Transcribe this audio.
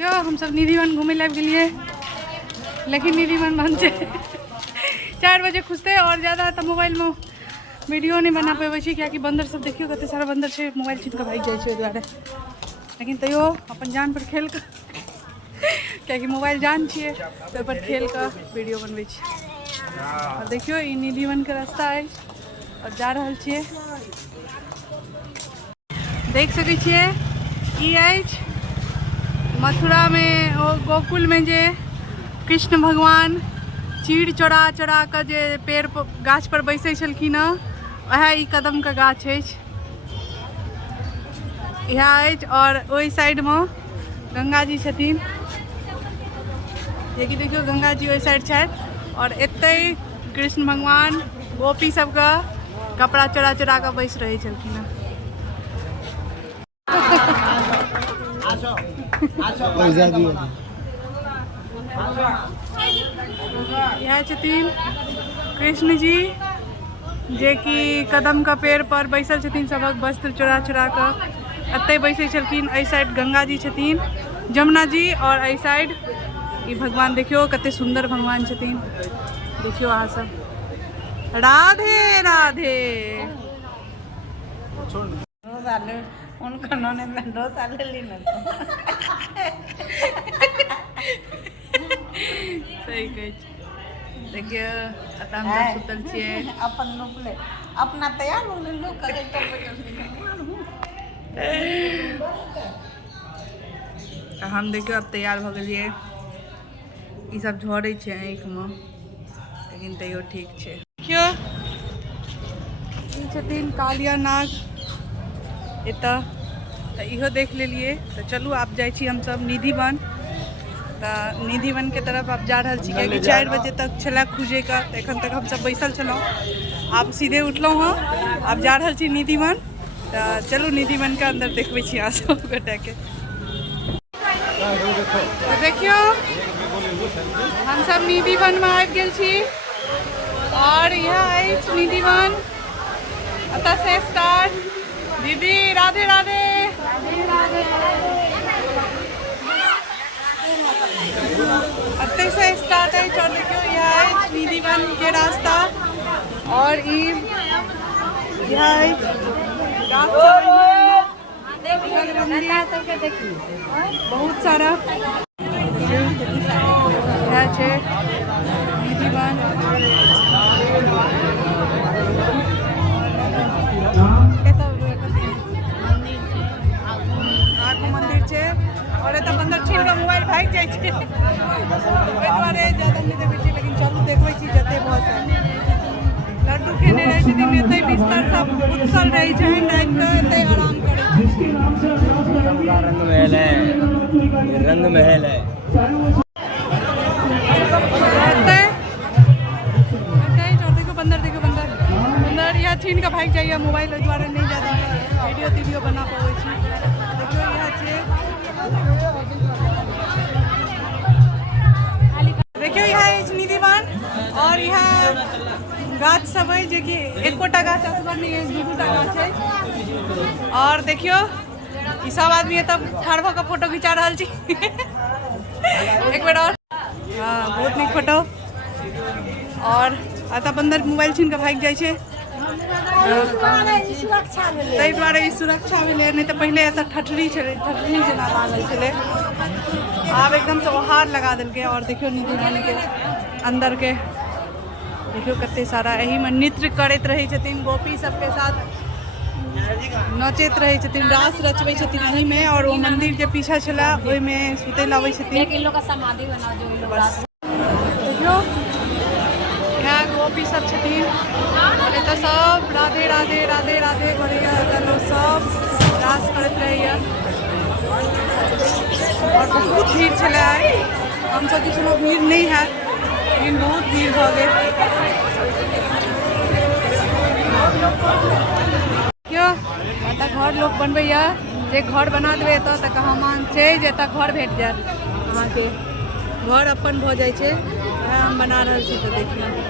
देखियो हम सब निधिवन घूमे लाइव गेलिए, लेकिन निधिवन बंद है। 4 बजे खुजते और ज़्यादा तो मोबाइल में वीडियो नहीं बना पाबे क्या कि बंदर सब देखियो कते सारा बंदर से मोबाइल छीन के भाग जाए द्वारे, लेकिन तैयो अपन जान पर खेल कर क्या कि मोबाइल जान छे तो पर खेल कर वीडियो बनवे छी। और देखियो ई निधिवन के रास्ता है और जा रहल छिए, देख सकै छिए ई अछि मथुरा में ओ गोकुल में जे कृष्ण भगवान चीड़ चोरा चोरा कर जे पेड़ गाछ पर बैसे छलखिन हँ, वह ई कदम का गाछ अछि, यह अछि। और ओई साइड में गंगा जी छथिन, जे कि देखियो गंगा जी ओई साइड छथि, और एते कृष्ण भगवान गोपी सबका कपड़ा चोरा चोरा कर बैस रहे छलखिन हँ। यह छथिन कृष्ण जी जे कि कदम का पेड़ पर बैसल छथिन, सबक वस्त्र चोरा चोरा कर एते बैसे छलखिन। एहि साइड गंगा जी छथिन, जमुना जी, और एहि साइड ई भगवान देखियो कते सुंदर भगवान छथिन, देखियो अहाँ सब। राधे राधे। सही कह देखिए हम सब सुतल छिए अपन लोग ले अपना तैयार हो ले लोग करे तो हम देखियो अब तैयार भ गेलिए। ई सब झड़े छे आँख में, लेकिन तैयो ठीक छे। देखियो ई छथिन कालिया नाग एता, तो इहो देख लेलिए। तो चलू आप जाए छी हम सब निधिवन, तो निधिवन के तरफ आप जा रहा छी, क्योंकि 4 बजे तक छला खुजे का, तो एखन तक हम सब बैसल छलौं, आप सीधे उठलौं हँ, आप जा रहा छी निधिवन। तो चलू निधिवन के अंदर देखबै छी अहाँ सब गोटा के। तो देखियो हम सब निधिवन में आबि गेल छी, और यह अछि निधिवन। अतः से स्टार्ट। दीदी राधे राधे। अतः से स्टार्ट है, और देखियो यह है निधिवन के रास्ता, और यह है बहुत सारा निधिवन मंदिर छे, और एत बंदर छीन के मोबाइल भाग जाए छे, ओहि दुआरे ज्यादा नहीं देखै छी। लेकिन चलू देखबै छी जते भऽ सकै। लड्डू खेने रहे छथिन, एते बिस्तर सब उछल रही छै, रात के एते आराम करे छी। रंग महल है, रंग महल है। देखो बंदर यहाँ छीन के भाग जाइए मोबाइल, ओहि दुआरे नहीं ज्यादा वीडियो बना पाबै छी। देखियो यहाँ छे, देखियो यहाँ अछि निधिवन, और यहाँ गाछ सब है, जे कि एकोटा गाछ असगर नहीं है, 2-2टा गाछ है। और देखियो ई सब आदमी तब ठाढ़ भऽ के फोटो खिंचा रहल छी। एक बेर और, हाँ बहुत नीक फोटो। और अतः बंदर मोबाइल छीन के भाग जाए छे, ताहि दुआरे ई सुरक्षा भेलै, नहीं तो पहले एतऽ ठठरी छलै, ठठरी जेना लागल छलै, आब एकदम से ओहार लगा देलकै। और देखियो निधिवन के अंदर के देखियो कते सारा एही में नृत्य करैत रहे छथिन, गोपी सबके साथ नचैत रहे छथिन, रास रचबै छथिन एही में। और वो मंदिर जे पीछा छला ओहि में सुतै लए आबै छथिन। समाधि बना जो देखियो यहाँ गोपी सब छथिन, और एतऽ सब राधे राधे राधे राधे करैया, लोग सब रास करैत रहैया। और बहुत भीड़ छलै, हम सब जे छलहुँ भीड़ नहीं है, लेकिन बहुत भीड़ भऽ गेल। क्यों एतऽ घर लोग बनबैया, जे घर बना देबै एतऽ तऽ कहमान छै जे एतऽ घर भेट जायत अहाँके, घर अपन भऽ जाइ छै। हम बना रहल छी, तो देखिए